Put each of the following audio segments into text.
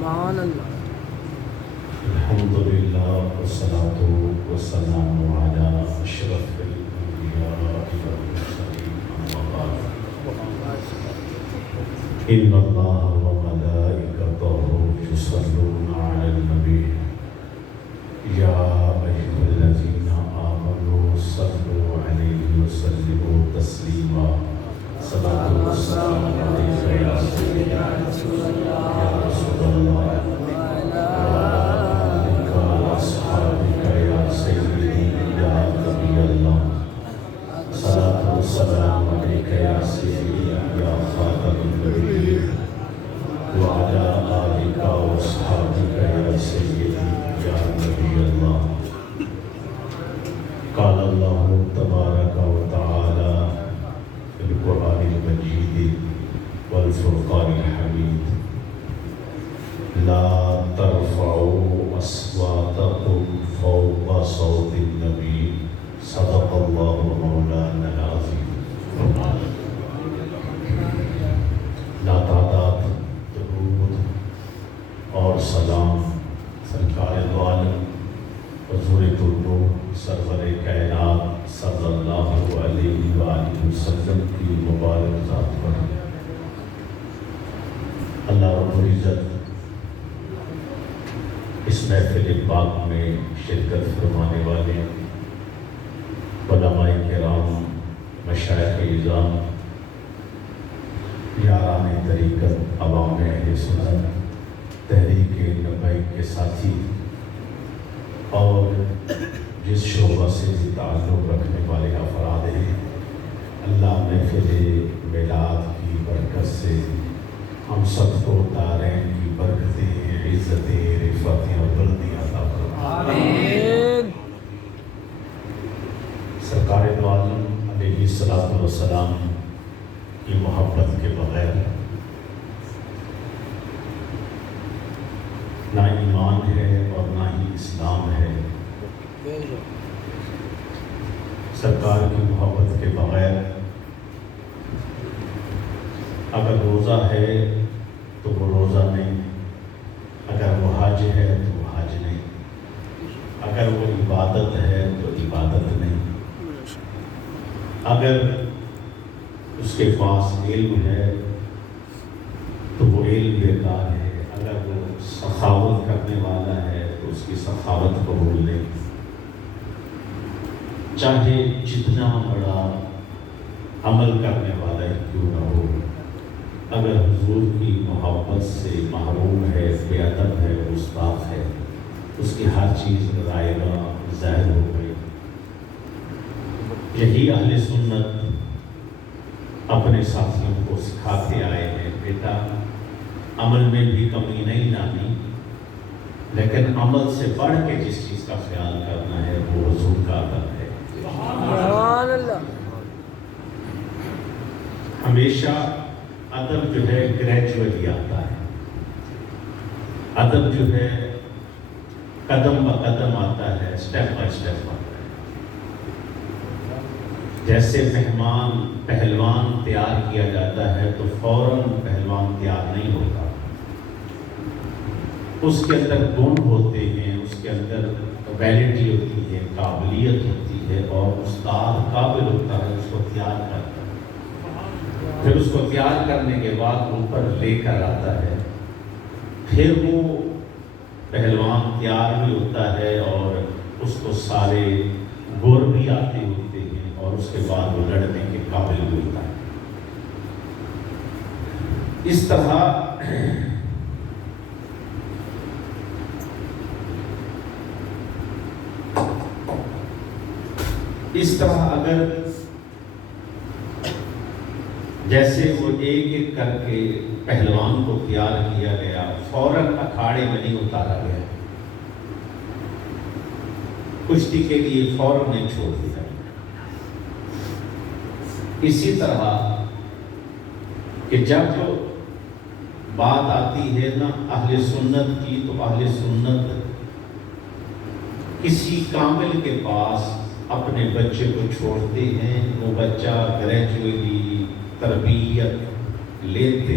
سبحان اللہ. الحمدللہ والصلاة والسلام علی اشرف الانبیاء والمرسلین اما بعد. ان اللہ وملائکتہ یصلون علی النبی یا ایھا الذین آمنوا صلوا علیہ وسلموا تسلیما. صلاۃ والسلام علیک یا سیدی یا رسول اللہ السلام علیکم یا سیدی یا خاتم النبیین وعلی آلک و اصحابک یا سیدی یا نبی اللہ. قال اللہ تبارک و تعالی فی القرآن المجید والفرقان الحمید لا ترفعوا اصواتکم فوق صوت النبی صدق اللہ مولانا العظیم. لاتعداد درود اور سلام سرکار عالم حضور النور سرور کائنات صلی اللہ علیہ وآلہ وسلم کی مبارک ذات پر. اللہ رب العزت اس محفل پاک میں شرکت فرمانے والے علماء کرام، مشائخ اعظام، یاران طریقت، عوام اہل سنت، تحریک لبیک کے ساتھی اور جس شعبہ سے بھی تعلق رکھنے والے افراد ہیں، اللہ محفل میلاد کی برکت سے ہم سب کو دارین کی برکتیں، عزتیں، رفعتیں اور بلندیاں عطا فرمائے. سرکار دو عالم علیہ السلام کی محبت کے بغیر نہ ایمان ہے اور نہ ہی اسلام ہے. سرکار کی محبت کے بغیر اگر روزہ ہے تو وہ روزہ نہیں، اگر وہ حج ہے تو وہ حج نہیں، اگر وہ عبادت ہے تو عبادت نہیں، اگر اس کے پاس علم ہے تو وہ علم بیکار ہے، اگر وہ سخاوت کرنے والا ہے تو اس کی سخاوت قبول نہیں. چاہے جتنا بڑا عمل کرنے والا ہی کیوں نہ ہو، اگر حضور کی محبت سے محروم ہے، بے ادب ہے، گستاخ ہے، اس کی ہر چیز رائگاں ظاہر ہو گئی. یہی اہل سنت اپنے ساتھیوں کو سکھاتے آئے ہیں، بیٹا عمل میں بھی کمی نہیں لانی، لیکن عمل سے بڑھ کے جس چیز کا خیال کرنا ہے وہ حضور کا ادب ہے. سبحان اللہ. ہمیشہ ادب جو ہے گریجولی آتا ہے، ادب جو ہے قدم بہ قدم آتا ہے، سٹیپ بائی سٹیپ آتا ہے. جیسے پہلوان تیار کیا جاتا ہے تو فوراً پہلوان تیار نہیں ہوتا، اس کے اندر گن ہوتے ہیں، اس کے اندر ویلڈی ہوتی ہے، قابلیت ہوتی ہے، اور استاد قابل ہوتا ہے اس کو تیار کرتا ہے. پھر اس کو تیار کرنے کے بعد اوپر لے کر آتا ہے، پھر وہ پہلوان تیار بھی ہوتا ہے اور اس کو سارے گر بھی آتے ہوتے ہیں، اور اس کے بعد وہ لڑنے کے قابل بھی ہوتا ہے. اس طرح اگر جیسے وہ ایک ایک کر کے پہلوان کو تیار کیا گیا، فوراً اکھاڑے میں نہیں اتارا گیا، کشتی کے لیے فوراً نہیں چھوڑ دیا. اسی طرح کہ جب بات آتی ہے نا اہل سنت کی، تو اہل سنت کسی کامل کے پاس اپنے بچے کو چھوڑتے ہیں، وہ بچہ گریجولی تربیت لیتے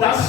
10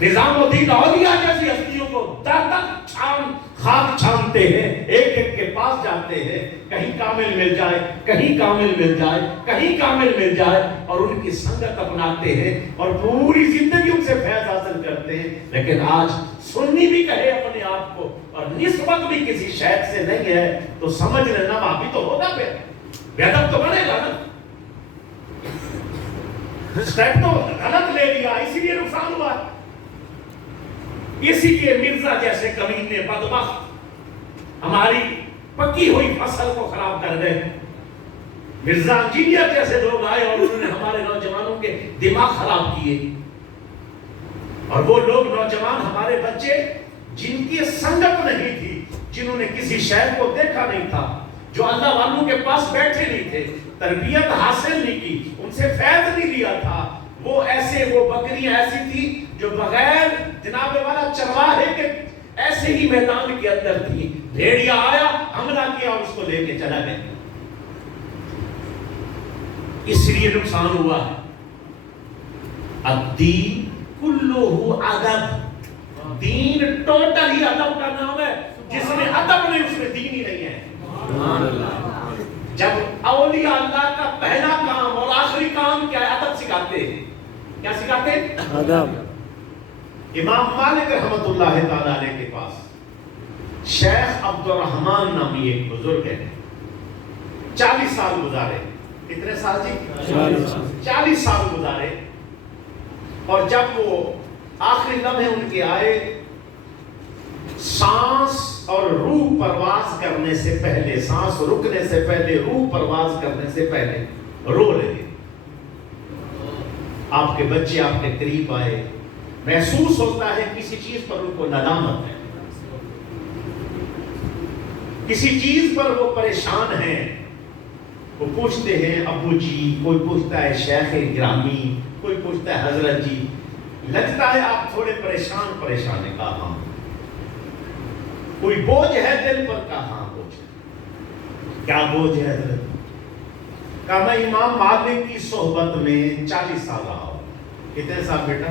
نظام الدین اولیاء جیسی ہستیوں کو در در خاک چھانتے ہیں، ایک ایک کے پاس جاتے ہیں، کہیں کامل مل جائے، کہیں کامل مل جائے، کہیں کامل مل جائے، اور ان کی سنگت اپناتے ہیں اور پوری زندگی ان سے فیض حاصل کرتے ہیں۔ لیکن آج سنی بھی کہے اپنے آپ کو اور نسبت بھی کسی شیخ سے نہیں ہے تو سمجھ لینا وہابی تو ہوگا، پھر بے ادب تو بنے گا نا، اسٹیپ تو غلط لے لیا، اسی لیے نقصان ہوا ہے۔ اسی لیے مرزا جیسے کمینے بدبخت ہماری پکی ہوئی فصل کو خراب کر گئے۔ مرزا انجینئر جیسے لوگ آئے اور انہوں نے ہمارے نوجوانوں کے دماغ خراب کیے، اور وہ لوگ نوجوان ہمارے بچے جن کی سنگت نہیں تھی، جنہوں نے کسی شہر کو دیکھا نہیں تھا، جو اللہ والوں کے پاس بیٹھے نہیں تھے، تربیت حاصل نہیں کی، ان سے فیض نہیں لیا تھا، وہ ایسے، وہ بکریاں ایسی تھی جو بغیر جناب والا چرواہے کے ایسے ہی میدان کے اندر تھی، بھیڑیا آیا، حملہ کیا اور اس کو لے کے چلا گیا۔ اس لیے نقصان ہوا ہے۔ الدین کلہ ادب، دین ٹوٹل ہی ادب کا نام ہے، جس میں ادب نہیں اس میں دین ہی نہیں ہے۔ جب اولیاء اللہ کا پہلا کام اور آخری کام کیا ہے؟ ادب سکھاتے ہیں۔ کیا سکھاتے ہیں؟ ادب۔ امام مالک رحمت اللہ تعالی علیہ کے پاس شیخ عبد الرحمن نامی ایک بزرگ ہے، 40 سال گزارے۔ کتنے سال جی؟ 40 سال گزارے، اور جب وہ آخری لمحے ان کے آئے، سانس اور روح پرواز کرنے سے پہلے، سانس رکنے سے پہلے، روح پرواز کرنے سے پہلے رو لگے۔ آپ کے بچے آپ کے قریب آئے، محسوس ہوتا ہے کسی چیز پر ان کو ندامت ہے، کسی چیز پر وہ پریشان ہیں، وہ پوچھتے ہیں ابو جی، کوئی پوچھتا ہے شیخ گرامی، کوئی پوچھتا ہے حضرت جی، لگتا ہے آپ تھوڑے پریشان ہیں۔ کہا ہاں۔ کوئی بوجھ ہے دل پر؟ کہا ہاں بوجھ ہے۔ کیا بوجھ ہے حضرت؟ کہا میں امام مالک کی صحبت میں 40 سال رہا ہوں۔ کتنے سال بیٹا؟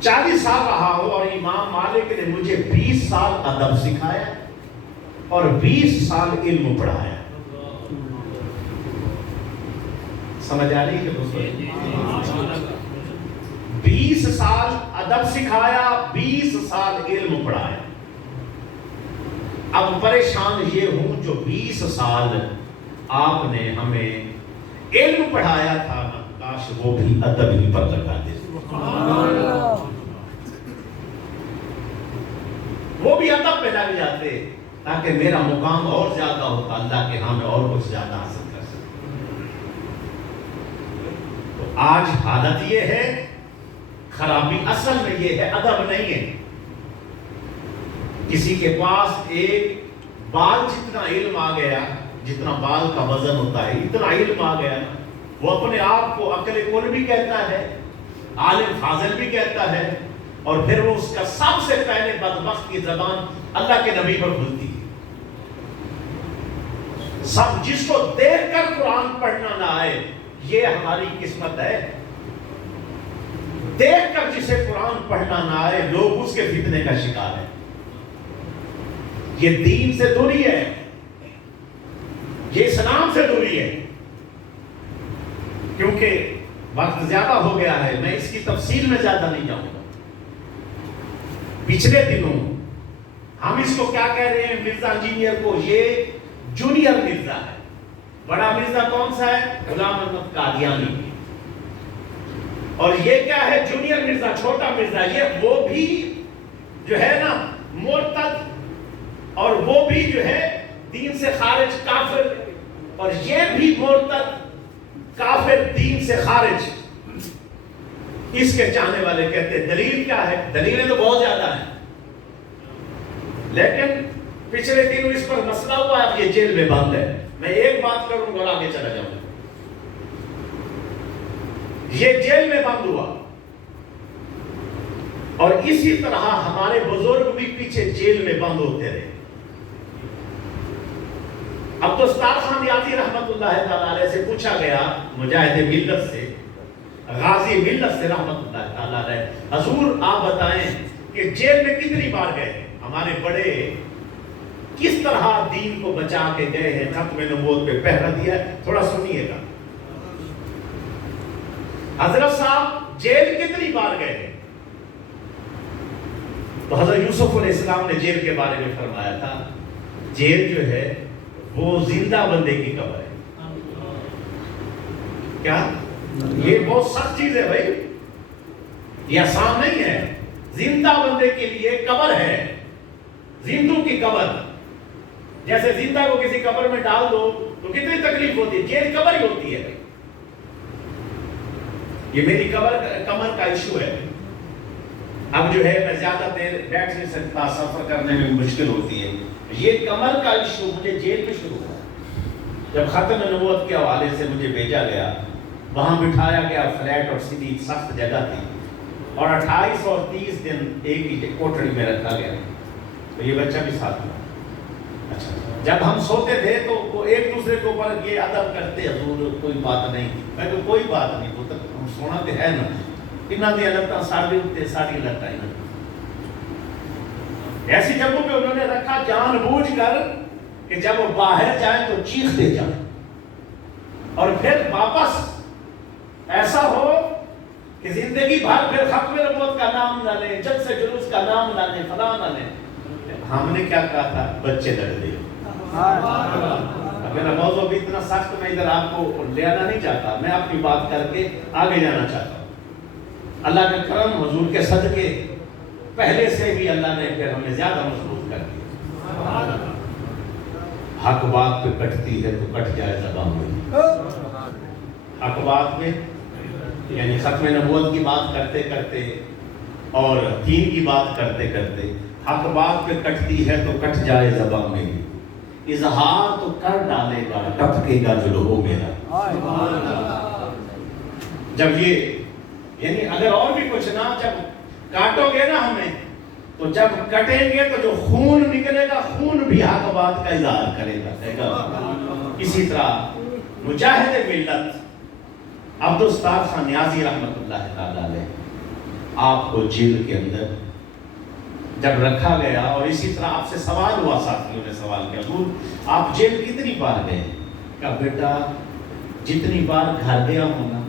40 سال رہا ہوں، اور امام مالک نے مجھے 20 سال ادب سکھایا اور 20 سال علم پڑھایا۔ سمجھ آ رہی ہے؟ 20 سال ادب سکھایا، 20 سال علم پڑھایا۔ اب پریشان یہ ہوں جو 20 سال آپ نے ہمیں علم پڑھایا تھا، کاش وہ بھی ادب ہی پر لگا دے، وہ بھی ادب پہ لگ جاتے، تاکہ میرا مقام اور زیادہ ہوتا، اللہ کے ہاں میں اور کچھ زیادہ حاصل کر سکتا۔ تو آج حالت یہ ہے، خرابی اصل میں یہ ہے، ادب نہیں ہے۔ کسی کے پاس ایک بال جتنا علم آ گیا، جتنا بال کا وزن ہوتا ہے اتنا علم آ گیا، وہ اپنے آپ کو عقل کل بھی کہتا ہے، عالم فاضل بھی کہتا ہے، اور پھر وہ اس کا سب سے پہلے بدبخت کی زبان اللہ کے نبی پر کھلتی ہے۔ سب جس کو دیکھ کر قرآن پڑھنا نہ آئے، یہ ہماری قسمت ہے۔ دیکھ کر جسے قرآن پڑھنا نہ آئے، لوگ اس کے فتنے کا شکار ہیں۔ یہ دین سے دوری ہے، یہ اسلام سے دوری ہے۔ کیونکہ وقت زیادہ ہو گیا ہے، میں اس کی تفصیل میں زیادہ نہیں جاؤں گا۔ پچھلے دنوں ہم اس کو کیا کہہ رہے ہیں؟ مرزا انجینئر کو، یہ جونیئر مرزا ہے۔ بڑا مرزا کون سا ہے؟ غلام احمد قادیانی۔ اور یہ کیا ہے؟ جونیئر مرزا، چھوٹا مرزا۔ یہ وہ بھی جو ہے نا مرتد، اور وہ بھی جو ہے دین سے خارج کافر، اور یہ بھی مرتد کافر، دین سے خارج۔ اس کے چاہنے والے کہتے ہیں دلیل کیا ہے؟ دلیلیں تو بہت زیادہ ہیں، لیکن پچھلے دنوں اس پر مسئلہ ہوا، اب یہ جیل میں بند ہے۔ میں ایک بات کروں گا اور آگے چلا جاؤں گا۔ یہ جیل میں بند ہوا، اور اسی طرح ہمارے بزرگ بھی پیچھے جیل میں بند ہوتے رہے۔ اب تو استاد خان یاتی رحمت اللہ تعالی علیہ سے پوچھا گیا، مجاہد ملت سے، غازی ملت سے رحمت اللہ تعالیٰ علیہ. حضور آپ بتائیں کہ جیل میں کتنی بار گئے؟ ہمارے بڑے کس طرح دین کو بچا کے گئے ہیں، ختم نبوت پہ پہرا دیا ہے. تھوڑا سنیے گا. حضرت صاحب جیل کتنی بار گئے ہیں؟ تو حضرت یوسف علیہ السلام نے جیل کے بارے میں فرمایا تھا، جیل جو ہے وہ زندہ بندے کی قبر ہے. کیا؟ یہ بہت سخت چیز ہے بھائی، یہ آسان نہیں ہے. زندہ بندے کے لیے قبر ہے، زندوں کی قبر. جیسے زندہ کو کسی قبر میں ڈال دو تو کتنی تکلیف ہوتی ہے، جیل قبر ہی ہوتی ہے. یہ میری کمر کا ایشو ہے. اب جو ہے میں زیادہ دیر بیٹھ نہیں سکتا، سفر کرنے میں مشکل ہوتی ہے. یہ کمر کا ایشو مجھے جیل میں شروع ہوا جب ختم نبوت کے حوالے سے مجھے بھیجا گیا. وہاں بٹھایا گیا، فلیٹ اور سیدھی سخت جگہ تھی، اور 28 اور 30 دن ایک ہی کوٹڑی میں رکھا گیا. تو یہ بچہ بھی ساتھ ہوا. اچھا، جب ہم سوتے تھے تو وہ ایک دوسرے کے اوپر یہ ادب کرتے، حضور کوئی بات نہیں. میں تو کوئی بات نہیں، وہ تک ہم سونا تو ہے نا، انہاں دی لگتا ساڑی اٹھتے ساڑی لگتا ہے. ایسی جگہوں پہ انہوں نے رکھا جان بوجھ کر کہ جب وہ باہر جائیں تو چیختے جائیں، اور پھر واپس ایسا ہو کہ زندگی بھر پھر ختم نبوت کا نام نہ لیں، جب سے جلوس کا نام نہ لیں، فلاں نہ لیں. ہم نے کیا کہا تھا؟ بچے لڑ دے. میرا موضوع بھی اتنا سخت، میں ادھر آپ کو لے آنا نہیں چاہتا، میں اپنی بات کر کے آگے جانا چاہتا ہوں. اللہ کا کرم، حضور کے صدقے پہلے سے بھی اللہ نے پھر ہمیں زیادہ مضبوط کر دیا. حق بات پہ کٹتی ہے تو کٹ جائے زبان میں. حق بات میں یعنی ختم نبوت کی بات کرتے کرتے اور دین کی بات کرتے کرتے حق بات پہ کٹتی ہے تو کٹ جائے زبان میں. اظہار تو کر ڈالے گا، ٹپکے گا جو لوگوں میرا. جب یہ یعنی اگر اور بھی کچھ نہ، جب کاٹو گے نا ہمیں، تو جب کٹیں گے تو جو خون نکلے گا، خون بھی حق بات کا اظہار کرے گا. اسی طرح مجاہد ملت عبدالاستاد خان نیازی رحمت اللہ تعالی علیہ، آپ کو جیل کے اندر جب رکھا گیا، اور اسی طرح آپ سے سوال ہوا، ساتھیوں نے سوال کیا، حضور آپ جیل کتنی بار گئے؟ کہا بیٹا جتنی بار گھر گیا ہوں نا،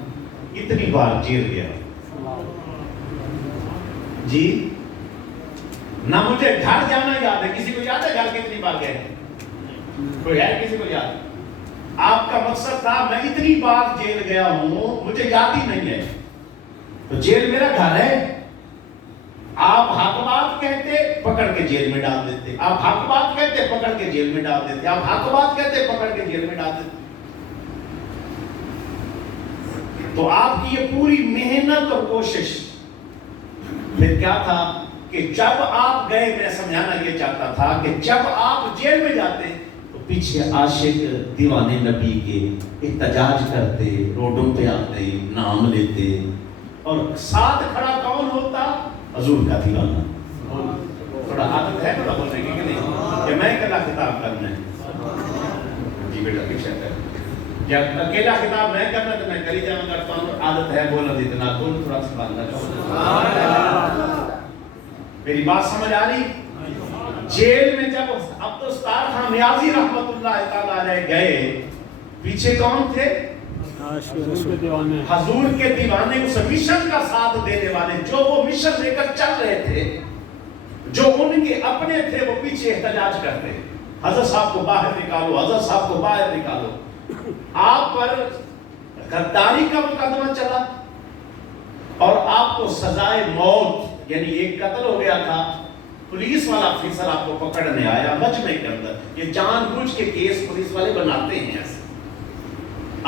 اتنی بار جیل گیا. جی نہ مجھے گھر جانا یاد ہے. کسی کو یاد ہے گھر کتنی بار گئے؟ کوئی ہے کسی کو یاد؟ آپ کا مقصد تھا میں اتنی بار جیل گیا ہوں، مجھے یاد ہی نہیں ہے. تو جیل میرا گھر ہے. آپ حق بات کہتے پکڑ کے جیل میں ڈال دیتے، آپ حق بات کہتے پکڑ کے جیل میں ڈال دیتے، آپ حق بات کہتے پکڑ کے جیل میں ڈال دیتے. تو آپ کی یہ پوری محنت اور کوشش پھر کیا تھا کہ جب آپ گئے، میں سمجھانا یہ چاہتا تھا کہ جب آپ جیل میں جاتے تو پیچھے عاشق دیوانے نبی کے احتجاج کرتے، روڈوں پہ آتے، نام لیتے، اور ساتھ کھڑا کون ہوتا؟ حضور کا دیوانہ. تھوڑا عادت ہے تھوڑا بولنے کی کہ نہیں کہ میں اکیلا خطاب کرنا ہے. جی بیٹا پیچھے کر، جب اکیلا خطاب میں کرنا تو میں کری جانا کرتا ہوں. عادت ہے بولنا اتنا بول، تھوڑا سا بات. میری بات سمجھ آ رہی؟ جیل میں جب عبدالاستاد خان نیازی رحمت اللہ تعالی علیہ گئے، پیچھے کون تھے؟ حضور کے دیوانے، اس مشن کا ساتھ دینے والے، جو وہ مشن لے کر چل رہے تھے، جو ان کے اپنے تھے، وہ پیچھے احتجاج کرتے، حضرت صاحب کو باہر نکالو، حضرت صاحب کو باہر نکالو. آپ پر غداری کا مقدمہ چلا اور آپ کو سزائے موت، یعنی ایک قتل ہو گیا تھا. پولیس والا افسر آپ کو پکڑنے آیا مجمع کے اندر. یہ جان بوجھ کے کیس پولیس والے بناتے ہیں ایسے.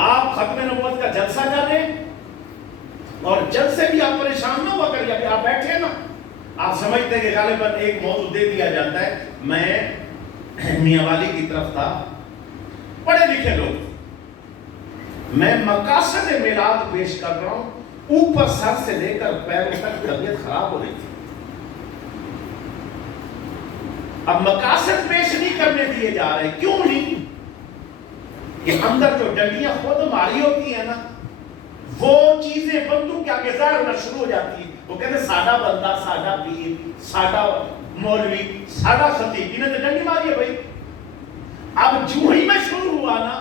آپ ختم نبوت کا جلسہ کر رہے ہیں اور جلسے بھی آپ پریشان نہ ہوا کریے. ابھی آپ بیٹھے نا، آپ سمجھتے ہیں کہ غالباً ایک موضوع دے دیا جاتا ہے. میں میاں والی کی طرف تھا، پڑھے لکھے لوگ، میں مقاصد میلاد پیش کر رہا ہوں، اوپر سر سے لے کر پیروں تک طبیعت خراب ہو رہی تھی. اب مقاصد پیش نہیں کرنے دیے جا رہے. کیوں نہیں؟ کہ اندر جو ڈنڈیاں خود ماری ہوتی ہیں نا، وہ چیزیں بندوں کے آگے ظاہر ہونا شروع ہو جاتی ہیں. وہ کہتے ہیں ساڈا بندہ، ساڈا پیر، ساڈا مولوی، ساڈا خطیب، انہیں تو ڈنڈی ماری ہے بھائی. اب جو ہی میں شروع ہوا نا،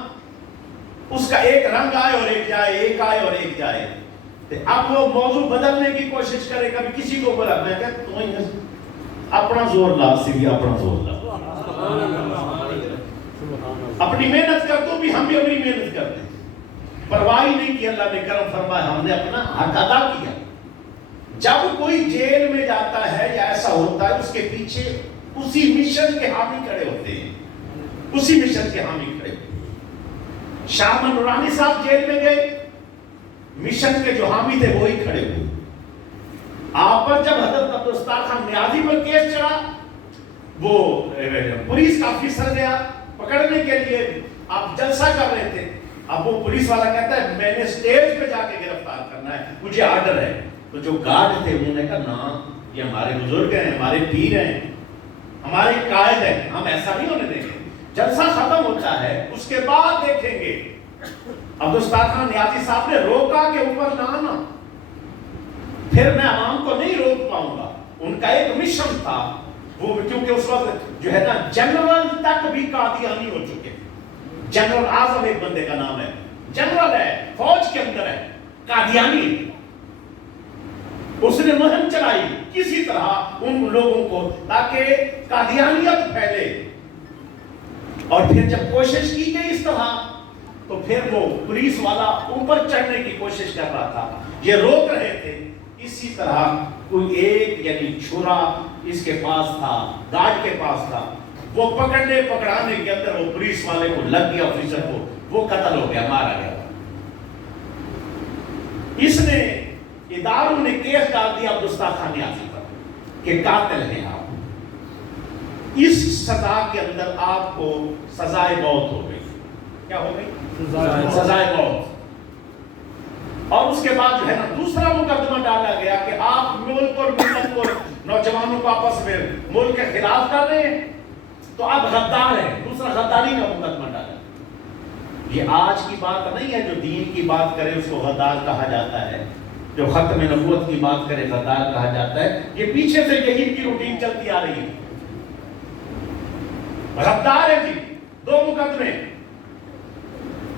اس کا ایک رنگ آئے اور ایک جائے، ایک آئے اور ایک جائے. اب وہ موضوع بدلنے کی کوشش کرے. کبھی کسی کو بولا، میں کہتا تو ہی اپنا زور لا، سی اپنا زور لا. اپنی محنت کر تو بھی ہم بھی اپنی محنت کرتے ہیں. پرواہ نہیں کی، اللہ نے کرم فرمایا، ہم نے اپنا حق ادا کیا. جب کوئی جیل میں جاتا ہے یا ایسا ہوتا ہے، اس کے پیچھے اسی مشن کے حامی کھڑے ہوتے ہیں، اسی مشن کے حامی کھڑے ہوتے ہیں. شاہ نورانی صاحب جیل میں گئے، مشن کے جو حامی تھے وہی کھڑے ہوئے. آپ پر جب حضرت عبدالستار خان نیازی پر کیس چڑھا، وہ پولیس کا آفیسر گیا پکڑنے کے لیے، آپ جلسہ کر رہے تھے. اب وہ پولیس والا کہتا ہے میں نے سٹیج پہ جا کے گرفتار کرنا ہے، مجھے آرڈر ہے. تو جو گارڈ تھے انہوں نے کہا نا، یہ ہمارے بزرگ ہیں، ہمارے پیر ہیں، ہمارے قائد ہیں، ہم ایسا نہیں ہونے دیں گے. جلسہ ختم ہوتا ہے، اس کے بعد دیکھیں گے. عبدالستار خان نیازی صاحب نے روکا کہ اوپر نہ آنا، پھر میں عوام کو نہیں روک پاؤں گا. ان کا ایک مشن تھا وہ، کیونکہ اس وقت جو ہے نا جنرل تک بھی قادیانی ہو چکے. جنرل اعظم ایک بندے کا نام ہے، جنرل ہے، فوج کے اندر ہے، قادیانی. اس نے مہم چلائی کسی طرح ان لوگوں کو، تاکہ قادیانیت پھیلے. اور پھر جب کوشش کی گئی اس طرح، تو پھر وہ پولیس والا اوپر چڑھنے کی کوشش کر رہا تھا، یہ روک رہے تھے. اسی طرح کوئی ایک یعنی چھرا اس کے پاس تھا، گارڈ کے پاس تھا، وہ پکڑانے کے اندر وہ پولیس والے کو لگ گیا، آفیسر کو، وہ قتل ہو گیا، مارا گیا. اس نے اداروں نے کیس ڈال دیا عبدالستار خان نیازی پر کہ قاتل ہیں آپ. اس سزا کے اندر آپ کو سزائے موت ہو گئی. کیا ہو گئی؟ سزائے موت. اور اس کے بعد جو ہے نا دوسرا مقدمہ ڈالا گیا کہ آپ ملک اور ملت کو، نوجوانوں کو آپس میں ملک کے خلاف کر رہے ہیں، تو آپ غدار ہیں. دوسرا غداری کا مقدمہ ڈالا. یہ آج کی بات نہیں ہے، جو دین کی بات کرے اس کو غدار کہا جاتا ہے، جو ختم نبوت کی بات کرے غدار کہا جاتا ہے. یہ پیچھے سے یہی کی روٹین چلتی آ رہی ہے. غدار ہے جی. دو مقدمے.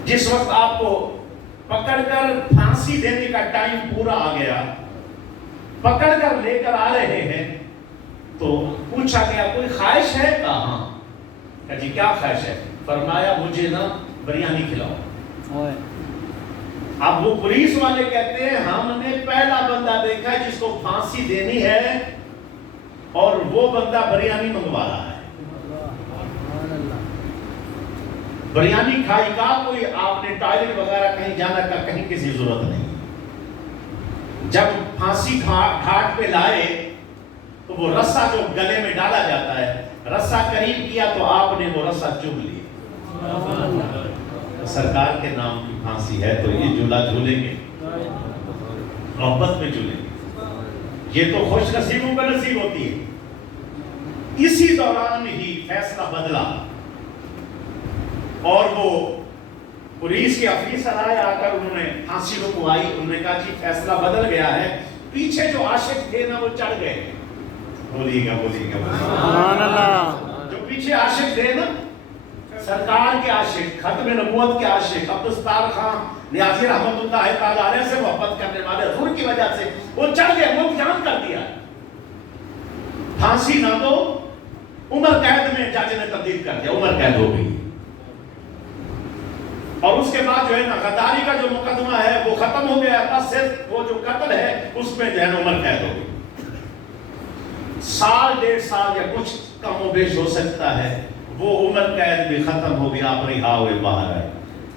جس وقت آپ کو پکڑ کر پھانسی دینے کا ٹائم پورا آ گیا، پکڑ کر لے کر آ رہے ہیں، تو پوچھا گیا کوئی خواہش ہے؟ کہاں؟ کہ جی کیا خواہش ہے؟ فرمایا مجھے نا بریانی کھلاؤ. اب وہ پولیس والے کہتے ہیں ہم نے پہلا بندہ دیکھا ہے جس کو پھانسی دینی ہے اور وہ بندہ بریانی منگوا رہا ہے. بریانی کھائی کا کوئی آپ نے ٹوائلٹ وغیرہ کہیں جانا کا کہیں کسی ضرورت نہیں. جب پھانسی گھاٹ پہ لائے تو وہ رسا جو گلے میں ڈالا جاتا ہے، رسا قریب کیا تو آپ نے وہ رسا چوم لیا. سرکار کے نام کی پھانسی ہے تو یہ جھولا جھولیں گے، محبت میں جھولیں گے. یہ تو خوش نصیبوں کا نصیب ہوتی ہے. اسی دوران ہی فیصلہ بدلا اور وہ پولیس کے افیسر آئے، آ کر انہوں نے پھانسی رکوائی. انہوں نے کہا جی فیصلہ بدل گیا ہے. پیچھے جو عاشق تھے نا وہ چڑھ گئے. بولیے گا سبحان اللہ. جو پیچھے عاشق تھے نا، سرکار کے عاشق، ختم نبوت کے عاشق، عبدالستار خان نیازی رحمت اللہ تعالیٰ علیہ سے محبت کرنے والے حضور کی وجہ سے وہ چڑھ گئے، ملک جان کر دیا. پھانسی نہ دو، عمر قید میں جج نے تبدیل کر دیا، عمر قید ہو گئی. اور اس کے بعد جو ہے نا غداری کا جو مقدمہ ہے وہ ختم ہو گیا. بس صرف وہ جو قتل ہے اس میں جو ہے نا عمر قید ہو گئی. سال ڈیڑھ سال یا کچھ کم و بیش ہو سکتا ہے، وہ عمر قید بھی ختم ہو گیا. آپ رہا ہوئے باہر آئے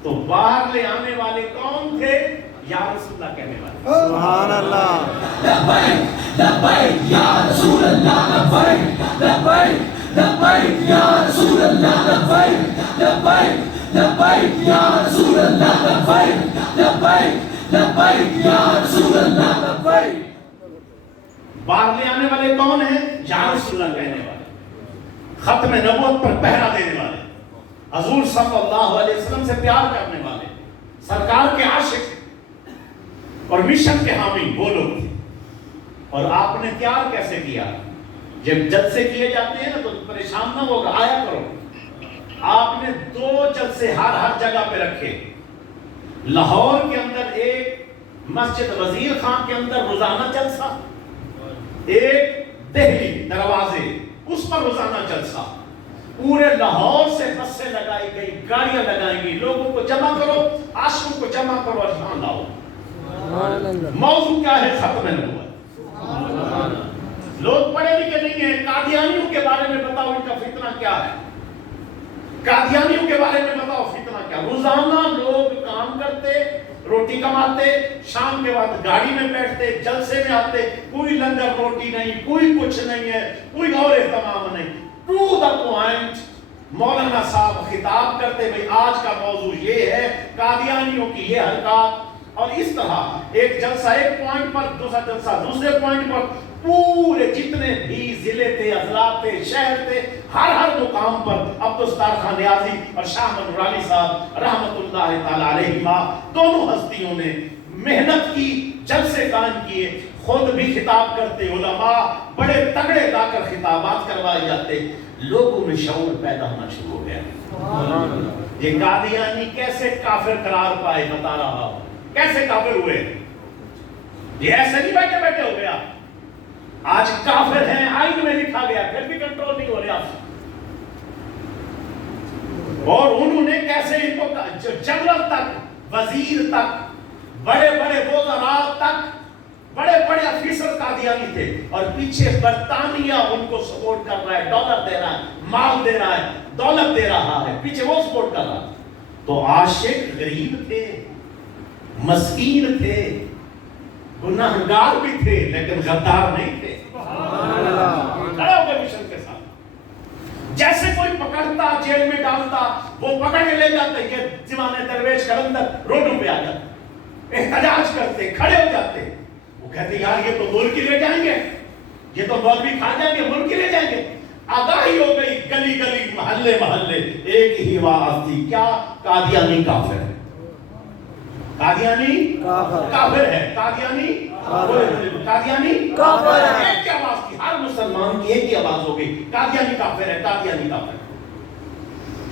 تو باہر لے آنے والے کون تھے؟ یا رسول اللہ کہنے والے. سبحان اللہ. لبیک لبیک یا رسول اللہ، لبیک لبیک لبیک یا رسول اللہ، لبیک لبیک لبیک یا رسول اللہ، لبیک لبیک لبیک یا رسول اللہ، لبیک. باہر لے آنے والے کون ہیں؟ یا رسول اللہ کہنے والے، ختم نبوت پر پہرا دینے والے، حضور صلی اللہ علیہ وسلم سے پیار کرنے والے، سرکار کے عاشق. اور مشن کے حامی وہ لوگ تھے. اور آپ نے تیار کیسے کیا؟ جب جلسے کیے جاتے ہیں نا تو پریشان نہ ہوگا، آیا کرو. آپ نے 2 جلسے ہر جگہ پہ رکھے. لاہور کے اندر ایک مسجد وزیر خان کے اندر روزانہ جلسہ، ایک دہلی دروازے اس پر روزانہ جلسہ. پورے لاہور سے بسیں لگائی گئی، گاڑیاں لگائیں گی، لوگوں کو جمع کرو، عاشقوں کو جمع کرو اور ایمان لاؤ. موضوع کیا ہے؟ ختم نبوت. لوگ پڑھے لکھے نہیں ہیں. قادیانیوں کے بارے میں بتاؤ ان کا فتنہ کیا ہے. قادیانیوں کے بارے میں بتاؤ فتنہ کیا. روزانہ لوگ کام کرتے، روٹی کماتے، شام کے بعد گاڑی میں بیٹھتے، جلسے میں آتے، کوئی لنگر روٹی نہیں، کوئی کچھ نہیں ہے، کوئی اور اہتمام نہیں. ٹو دا پوائنٹ مولانا صاحب خطاب کرتے، بھئی آج کا موضوع یہ ہے، قادیانیوں کی یہ حرکات. اور اس طرح ایک جلسہ ایک پوائنٹ پر، دوسرا جلسہ دوسرے پوائنٹ پر. پورے جتنے بھی ضلع تھے، اضلاع تھے، شہر تھے، ہر مقام پر عبدالستار خان نیازی اور شاہ نورانی صاحب رحمت اللہ تعالی علیہما دونوں ہستیوں نے محنت کی، جلسے قائم کیے. خود بھی خطاب کرتے، علماء بڑے تگڑے لا کر خطابات کروائے جاتے. لوگوں میں شعور پیدا ہونا شروع ہو گیا. یہ قادیانی کیسے کافر قرار پائے بتا رہا ہوں. کیسے کافر ہوئے؟ یہ ایسے نہیں بیٹھے بیٹھے ہو گیا. آج کافر ہیں، آئین میں لکھا گیا، پھر بھی کنٹرول نہیں ہو رہا. اور انہوں نے کیسے ان کو جنرل تک، وزیر تک، بڑے بڑے وزراء تک، بڑے بڑے افیسر قادیانی تھے. اور پیچھے برطانیہ ان کو سپورٹ کر رہا ہے، ڈالر دے رہا ہے، مال دے رہا ہے، دولت دے رہا ہے، پیچھے وہ سپورٹ کر رہا. تو عاشق غریب تھے، مسکین تھے، گناہگار بھی تھے، لیکن غدار نہیں تھے. کھڑے ہو گئے مشن کے ساتھ. جیسے کوئی پکڑتا، جیل میں ڈالتا، وہ پکڑ کے لے جاتے. یہ دیوان درویش کلندر روڈوں پہ آ جاتے، احتجاج کرتے، کھڑے ہو جاتے. وہ کہتے یار یہ تو ملک کے لے جائیں گے، یہ تو مولوی کھا جائیں گے، ملک کے لے جائیں گے. آگاہی ہو گئی، گلی گلی، محلے محلے ایک ہی آواز تھی، کیا؟ قادیانی کافر ہے، قادیانی کافر ہے، قادیانی قادیانی کافر ہے. ایک آواز تھی، ہر مسلمان کی ایک ہی آواز ہو گئی، قادیانی کافر ہے، قادیانی کافر ہے.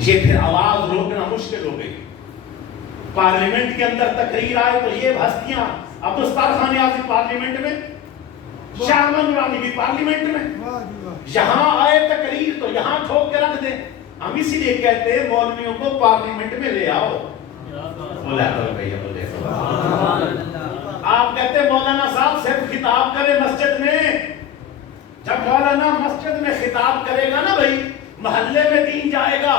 یہ پھر آواز روکنا مشکل ہو گئی. پارلیمنٹ کے اندر تقریر آئے تو یہ ہستیاں، عبدالستار خان نیازی پارلیمنٹ میں، شاہ نورانی بھی پارلیمنٹ میں، یہاں آئے تقریر تو یہاں ٹھوک کے رکھ دیں. ہم اسی لیے کہتے ہیں مولویوں کو پارلیمنٹ میں لے آؤ. آپ کہتے ہیں مولانا صاحب صرف خطاب کرے مسجد میں. جب مولانا مسجد میں خطاب کرے گا نا بھائی، محلے میں دین جائے گا.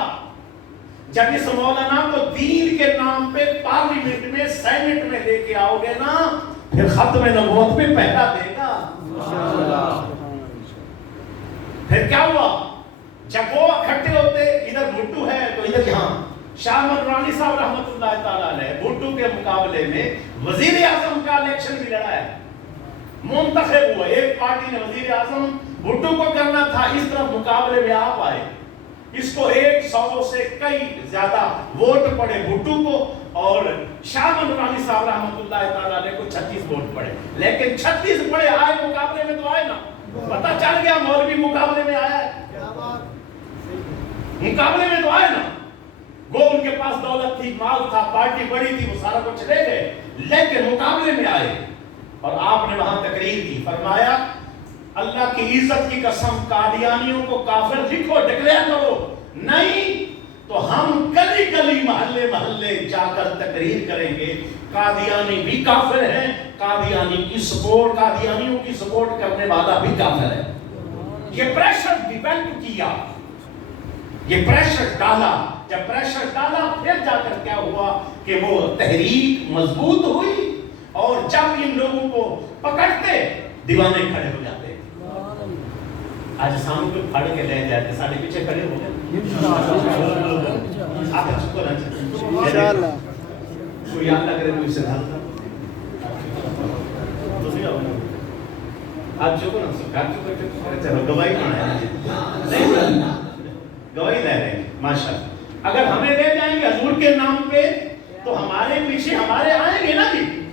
جب اس مولانا کو دین کے نام پہ پارلیمنٹ میں، سینٹ میں لے کے آؤ گے نا، پھر ختم نبوت میں پہلا دے گا. پھر کیا ہوا؟ جب وہ اکٹھے ہوتے، ادھر بھٹو ہے تو ادھر یہاں شاہ نورانی صاحب رحمت اللہ تعالیٰ علیہ بھٹو کے مقابلے میں وزیر اعظم کا الیکشن بھی لڑا ہے، منتخب ہوا. ایک پارٹی نے وزیر اعظم بھٹو کو کرنا تھا، اس طرف مقابلے میں آپ آئے. اس کو 100 سے کئی زیادہ ووٹ پڑے بھٹو کو، اور شاہ نورانی صاحب رحمت اللہ تعالیٰ علیہ کو 36 ووٹ پڑے. لیکن 36 پڑے، آئے مقابلے میں تو آئے نا. پتہ چل گیا مولوی مقابلے میں آیا ہے، مقابلے میں تو آئے نا. وہ ان کے پاس دولت تھی، مال تھا، پارٹی بڑی تھی، وہ سارا کچھ لے گئے، لیکن مقابلے میں آئے. اور آپ نے وہاں تقریر کی، فرمایا اللہ کی عزت کی قسم قادیانیوں کو کافر لکھو، ڈکلیئر کرو. نہیں تو ہم گلی گلی، محلے محلے جا کر تقریر کریں گے قادیانی بھی کافر ہیں، قادیانی کی سپورٹ، قادیانیوں کی سپورٹ کرنے والا بھی کافر ہے. یہ پریشر ڈیپینڈ کیا، یہ پریشر ڈالا. جب پریشر ڈالا پھر جا کر کیا ہوا کہ وہ تحریک مضبوط ہوئی. اور جب ان لوگوں کو پکڑتے، دیوانے کھڑے ہو جاتے. آج سامنے کو پھڑ کے لے جاتے، سارے پیچھے کھڑے ہو گئے. آپ شکر انشاءاللہ کوئی اللہ کرے کوئی سے آپ شکر چلو گواہی گواہی لے رہے ہیں ماشاءاللہ. اگر ہمیں لے جائیں گے حضور کے نام پہ تو ہمارے پیچھے ہمارے آئیں گے نا جی.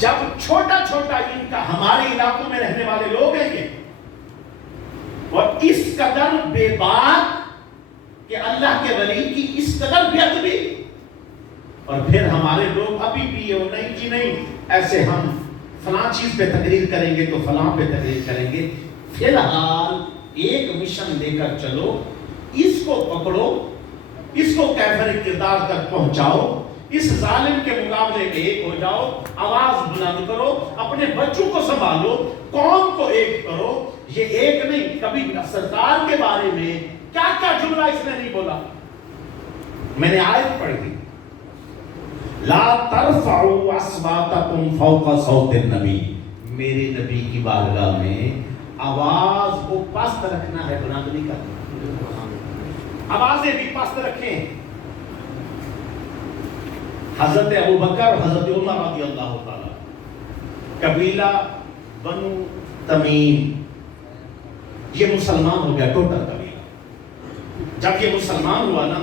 جب چھوٹا چھوٹا ان کا ہمارے علاقوں میں رہنے والے لوگ ہیں یہ، اور اس قدر بے بات کہ اللہ کے ولی کی اس قدر بے ادبی، اور پھر ہمارے لوگ ابھی بھی یہ نہیں جی نہیں ایسے ہم فلاں چیز پہ تقریر کریں گے تو فلاں پہ تقریر کریں گے. فی الحال ایک مشن لے کر چلو، اس کو پکڑو، اس کو کیفر کردار تک پہنچاؤ، اس ظالم کے مقابلے میں ایک ہو جاؤ، آواز بلند کرو، اپنے بچوں کو سنبھالو، قوم کو ایک کرو. یہ ایک نہیں، کبھی سرکار کے بارے میں کیا کیا جملہ اس نے نہیں بولا. میں نے آیت پڑھ دی، لا ترفعوا اصواتکم فوق صوت النبی، میرے نبی کی بارگاہ میں آواز کو پست رکھنا ہے، بلند نہیں کرنا. آوازیں بھی پست رکھیں. حضرت ابوبکر، حضرت عمر رضی اللہ تعالی، قبیلہ بنو تمیم، یہ مسلمان ہو گیا ٹوٹل قبیلہ. جب یہ مسلمان ہوا نا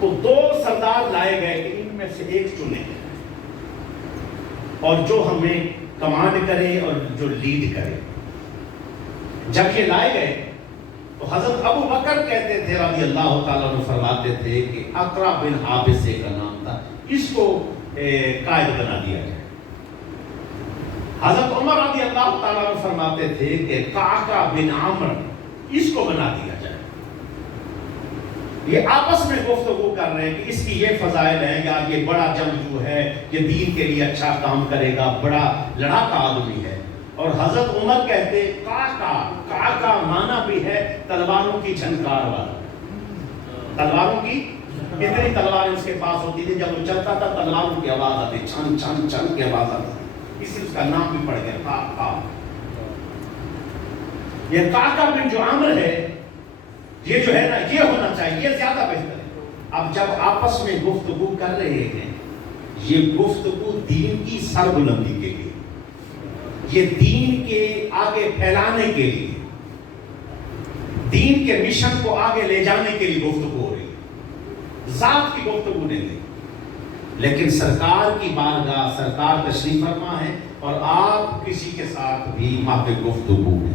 تو 2 سردار لائے گئے کہ ان میں سے ایک چنے اور جو ہمیں کمانڈ کرے اور جو لیڈ کرے. جب یہ لائے گئے تو حضرت ابو بکر کہتے تھے رضی اللہ تعالیٰ عنہ، فرماتے تھے کہ اقرا بن حابس کا نام تھا، اس کو قائد بنا دیا جائے. حضرت عمر رضی اللہ تعالیٰ عنہ فرماتے تھے کہ قعقع بن عمرو اس کو بنا دیا جائے. یہ آپس میں گفتگو کر رہے ہیں کہ اس کی یہ فضائل ہیں، یا یہ بڑا جنگجو ہے، یہ دین کے لیے اچھا کام کرے گا، بڑا لڑاکا آدمی ہے. اور حضرت عمر کہتے قعقع معنی بھی ہے تلواروں کی جھنکار والا. تلواروں کی کتنی تلواریں اس کے پاس ہوتی تھی، جب وہ چلتا تھا تلواروں کی آواز آتی، چھن چھن چھن کی آواز آتی، اس لیے اس کا نام بھی پڑ گیا قعقع. یہ قعقع بن جو عامر ہے، یہ جو ہے نا یہ ہونا چاہیے، یہ زیادہ بہتر ہے. اب جب آپس میں گفتگو کر رہے ہیں، یہ گفتگو دین کی سربلندی کے لیے، یہ دین کے آگے پھیلانے کے لیے، دین کے مشن کو آگے لے جانے کے لیے گفتگو ہو رہی ہے، ذات کی گفتگو نہیں ہے. لیکن سرکار کی بارگاہ، سرکار تشریف فرما ہے اور آپ کسی کے ساتھ بھی ماہ گفتگو ہے.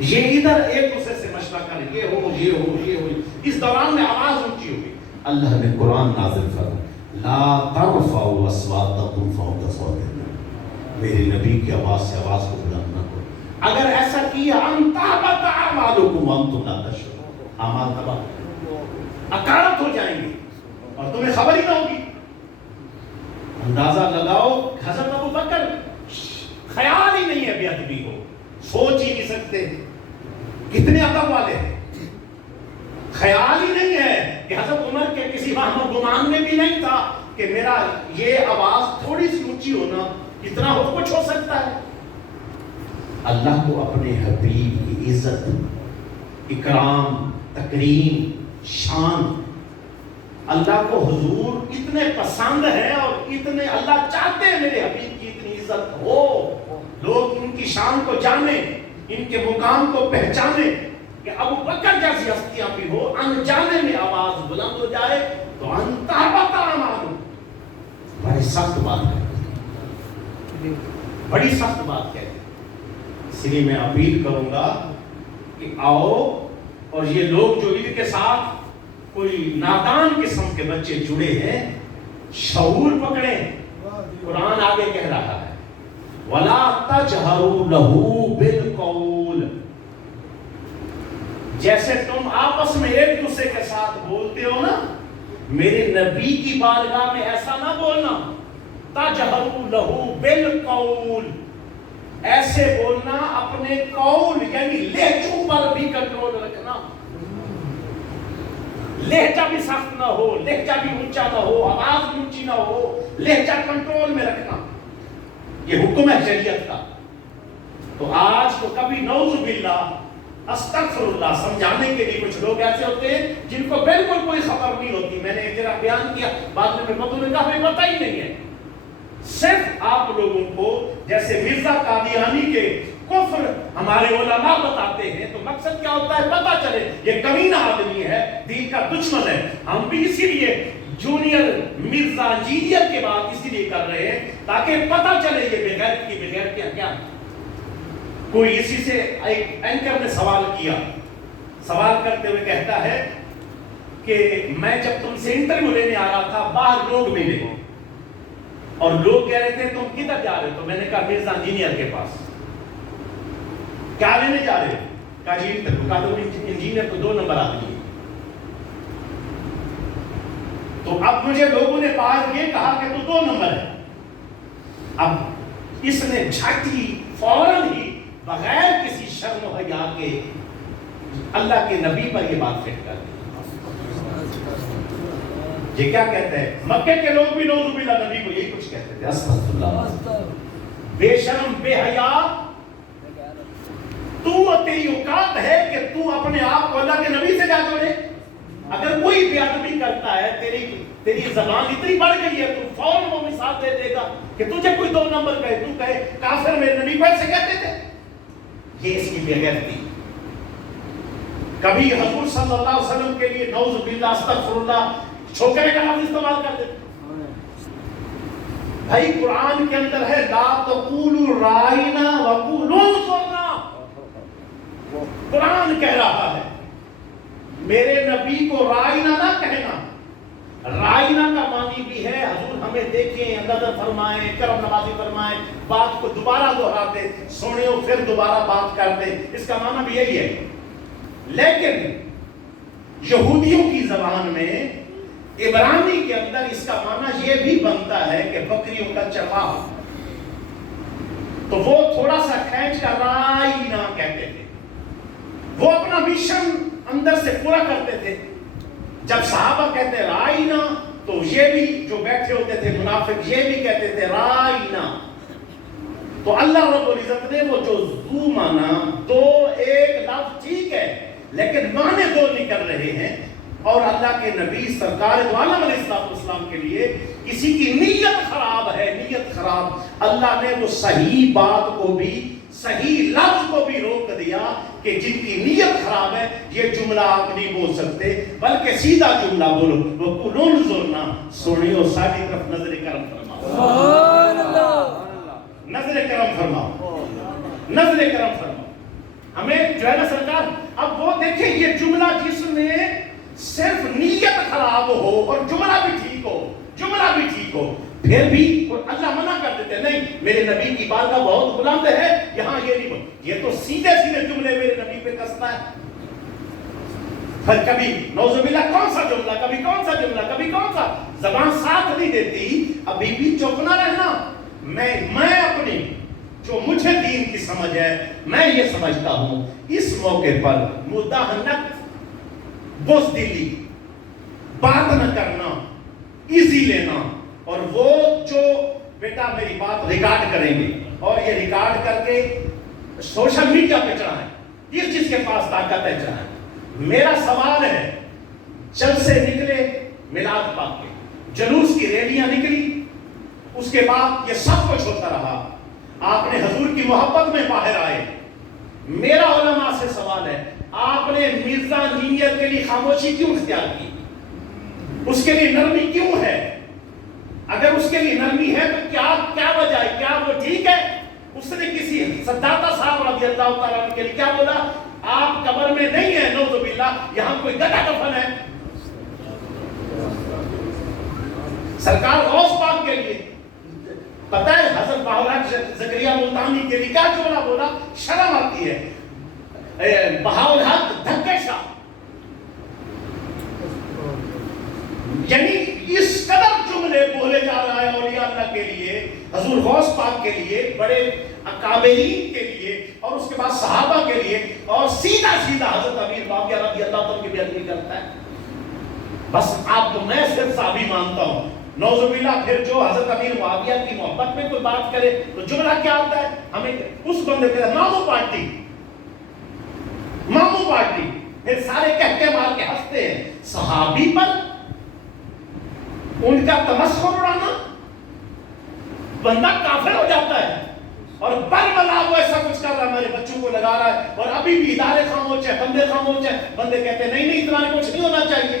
یہ ادھر ایک دوسرے سے مشورہ کریں، یہ ہو یہ ہو یہ ہو. اس دوران میں آواز اونچی ہوئی. اللہ نے قرآن نازل فرمایا، لا ترفعوا اصواتکم فوق صوت النبی، میرے نبی کی آواز سے آواز کو بلند نہ کرو. اگر ایسا کیا ان تحبط اعمالکم وانتم لا تشعرون، اعمال تباہ، اکارت ہو جائیں گے اور تمہیں خبر ہی نہ ہوگی. اندازہ لگاؤ، حضرت ابو بکر خیال ہی نہیں ہے بے ادبی کو، سوچ ہی نہیں سکتے کتنے ادب والے ہیں. خیال ہی نہیں ہے کہ حضرت عمر کے کسی وہم و گمان میں بھی نہیں تھا کہ میرا یہ آواز تھوڑی سی اونچی ہونا کتنا ہو کچھ ہو سکتا ہے. اللہ کو اپنے حبیب کی عزت، اکرام، تکریم، شان، اللہ کو حضور اتنے پسند ہے اور اتنے اللہ چاہتے ہیں میرے حبیب کی اتنی عزت ہو، لوگ ان کی شان کو جانیں، ان کے مقام کو پہچانیں. کہ ابو بکر جیسی ہستیاں بھی ہو، انجانے میں آواز بلند ہو جائے تو انتا بتا مانو. بڑی سخت بات ہے، بڑی سخت بات ہے. اس لیے میں اپیل کروں گا کہ آؤ، اور یہ لوگ جو ان کے ساتھ کوئی نادان قسم کے بچے جڑے ہیں، شعور پکڑیں. قرآن آگے کہہ رہا ہے وَلَا تَجْهَرُوا لَهُ بِالْقَوْلِ، جیسے تم آپس میں ایک دوسرے کے ساتھ بولتے ہو نا، میرے نبی کی بارگاہ میں ایسا نہ بولنا. تَجْهَرُوا لَهُ بِالْقَوْلِ، ایسے بولنا اپنے قول یعنی لہجوں پر بھی کنٹرول رکھنا. لہجہ بھی سخت نہ ہو، لہجہ بھی اونچا نہ ہو، آواز بھی اونچی نہ ہو، لہجہ کنٹرول میں رکھنا. یہ حکم ہے شریعت کا. تو آج تو کبھی نعوذ باللہ استغفر اللہ سمجھانے کے لیے کچھ لوگ ایسے ہوتے ہیں جن کو بالکل کوئی خبر نہیں ہوتی. میں نے ایک جگہ بیان کیا، بعد میں مدعو نے کہا ہمیں پتہ ہی نہیں ہے. صرف آپ لوگوں کو جیسے مرزا قادیانی کے کفر ہمارے علماء بتاتے ہیں تو مقصد کیا ہوتا ہے پتہ چلے یہ کمینہ آدمی ہے، دین کا دشمن ہے. ہم بھی اسی لیے جونیئر مرزا انجینئر کے بعد اسی لیے کر رہے ہیں تاکہ پتہ چلے یہ بغیرت کی بغیرت کیا. کوئی اسی سے ایک اینکر نے سوال کیا, سوال کرتے ہوئے کہتا ہے کہ میں جب تم سے انٹرویو لینے آ رہا تھا باہر لوگ ملے اور لوگ کہہ رہے تھے تم کدھر جا رہے ہو, تو میں نے کہا مرزا انجینئر کے پاس. کیا لینے جا رہے ہو؟ کہا جی انٹرویو. کہا تو انجینئر تو 2 نمبر آدمی ہے. تو اب مجھے لوگوں نے باہر یہ کہا کہ تو 2 نمبر ہے. اب اس نے جھٹی فوراً ہی بغیر کسی شرم و حیا کے اللہ کے نبی پر یہ بات فٹ کر دی. یہ کیا کہتے ہیں مکے کے لوگ بھی نعوذ باللہ نبی کو یہی کچھ کہتے تھے, استغفر اللہ, بے شرم بے حیا. تو تیری اوقات ہے کہ تو اپنے آپ کو اللہ کے نبی سے جا جوڑے. اگر کوئی بے ادبی کرتا ہے تیری زبان اتنی بڑھ گئی ہے تو فوراً وہ مثال دے دے گا کہ تجھے کوئی 2 نمبر کہے, تو کہے کافر میرے نبی کو ایسے کہتے تھے. یہ اس کی بغیرتی. کبھی حضور صلی اللہ علیہ وسلم کے لیے نعوذ باللہ استغفر اللہ چھوکرے کا لفظ استعمال کر دیتے. بھائی قرآن کے اندر ہے لا تقولوا رائنا وقولوا انظرنا. قرآن کہہ رہا ہے میرے نبی کو رائنا نہ کہنا. رائنا کا معنی بھی ہے حضور ہمیں دیکھیں, نظر فرمائیں, کرم نوازی فرمائیں, بات کو دوبارہ دہراتے, سونے ہو پھر دوبارہ بات کرتے. اس کا معنی بھی یہی ہے. لیکن یہودیوں کی زبان میں عبرانی کے اندر اس کا معنی یہ بھی بنتا ہے کہ بکریوں کا چرواہ. تو وہ تھوڑا سا کھینچ کر رائنا کہتے تھے. وہ اپنا مشن اندر سے پورا کرتے تھے. جب صحابہ کہتے رائنا تو یہ بھی جو بیٹھے ہوتے تھے منافق یہ بھی کہتے تھے رائنا. تو اللہ رب العزت نے وہ جو ذو مانا 2 ایک لفظ ٹھیک ہے لیکن معنی 2 نکل رہے ہیں. اور اللہ کے نبی سرکار دو عالم علیہ السلام کے لیے کسی کی نیت خراب ہے, نیت خراب, اللہ نے وہ صحیح بات کو بھی صحیح لفظ کو بھی روک دیا کہ جن کی نیت خراب ہے یہ جملہ آپ نہیں بول سکتے بلکہ سیدھا جملہ بولو. وہ قلون زورنا سنیو ساری طرف نظر کرم فرماؤ. سبحان اللہ. نظر کرم فرماؤ, نظر کرم فرماؤ. ہمیں جو ہے نا سرکار اب وہ دیکھیں یہ جملہ جس میں صرف نیت خراب ہو اور جملہ بھی ٹھیک ہو, جملہ بھی ٹھیک ہو, پھر بھی اللہ منع کر دیتے نہیں میرے نبی کی بارگاہ بہت بلند ہے یہاں یہ نہیں. یہ تو سیدھے سیدھے جملے میرے نبی پہ کستا ہے. پھر کبھی نعوذ باللہ کون سا جملہ, کبھی کون سا جملہ, کبھی کون سا, زبان ساتھ نہیں دیتی. ابھی بھی چپ نہ رہنا. میں اپنی جو مجھے دین کی سمجھ ہے میں یہ سمجھتا ہوں اس موقع پر مداہنت, بزدلی, بات نہ کرنا, ایزی لینا, اور وہ جو بیٹا میری بات ریکارڈ کریں گے اور یہ ریکارڈ کر کے سوشل میڈیا پہ چڑھائیں, جس جس کے پاس طاقت ہے چڑھائیں. میرا سوال ہے جلسے نکلے میلاد پاک کے, جلوس کی ریلیاں نکلی, اس کے بعد یہ سب کچھ ہوتا رہا, آپ نے حضور کی محبت میں باہر آئے. میرا علماء سے سوال ہے آپ نے مرزا انجینئر کے لیے خاموشی کیوں اختیار کی, اس کے لیے نرمی کیوں ہے؟ اگر اس کے لیے نرمی ہے تو کیا وجہ ہے, کیا وہ ٹھیک ہے؟ اس نے کسی صداتا صاحب رضی اللہ تعالیٰ عنہ کے لیے کیا بولا, آپ قبر میں نہیں ہیں نعوذ باللہ, یہاں کوئی گدا کفن ہے. سرکار غوث پاک کے لیے پتہ ہے حضرت بہاؤالحق زکریا ملتانی کے لیے کیا جملہ بولا, شرم آتی ہے. بہاؤالحق دھکے شاہ, یعنی اس قدر جملے بولے جا رہا ہے اولیاء اللہ کے لیے, حضور غوث پاک کے لیے, بڑے اکابرین کے لیے, اور اس کے بعد صحابہ کے لیے, اور سیدھا سیدھا حضرت امیر معاویہ رضی اللہ عنہ کی بیعت کرتا ہے. بس آپ کو میں صرف صحابی مانتا ہوں. نعوذ باللہ پھر جو حضرت امیر معاویہ کی محبت میں کوئی بات کرے تو جملہ کیا ہوتا ہے, ہمیں اس بندے پہ مامو پارٹی, مامو پارٹی, پھر سارے کہہ کے مار کے ہنستے ہیں. صحابی پر ان کا تمسخر اڑانا, بندہ کافر ہو جاتا ہے. اور برملا وہ ایسا کچھ کر رہا ہے, ہمارے بچوں کو لگا رہا ہے, اور ابھی بھی ادارے خاموش ہے, بندے خاموش ہیں. بندے کہتے ہیں نہیں نہیں اتنا کچھ نہیں ہونا چاہیے.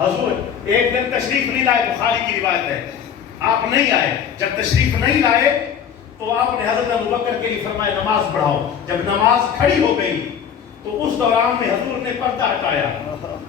حضور ایک دن تشریف نہیں لائے، بخاری کی روایت ہے، آپ نہیں آئے، جب تشریف نہیں لائے تو آپ نے حضرت ابوبکر کے لیے فرمایا نماز پڑھاؤ، جب نماز کھڑی ہو گئی تو اس دوران میں حضور نے پردہ ہٹایا،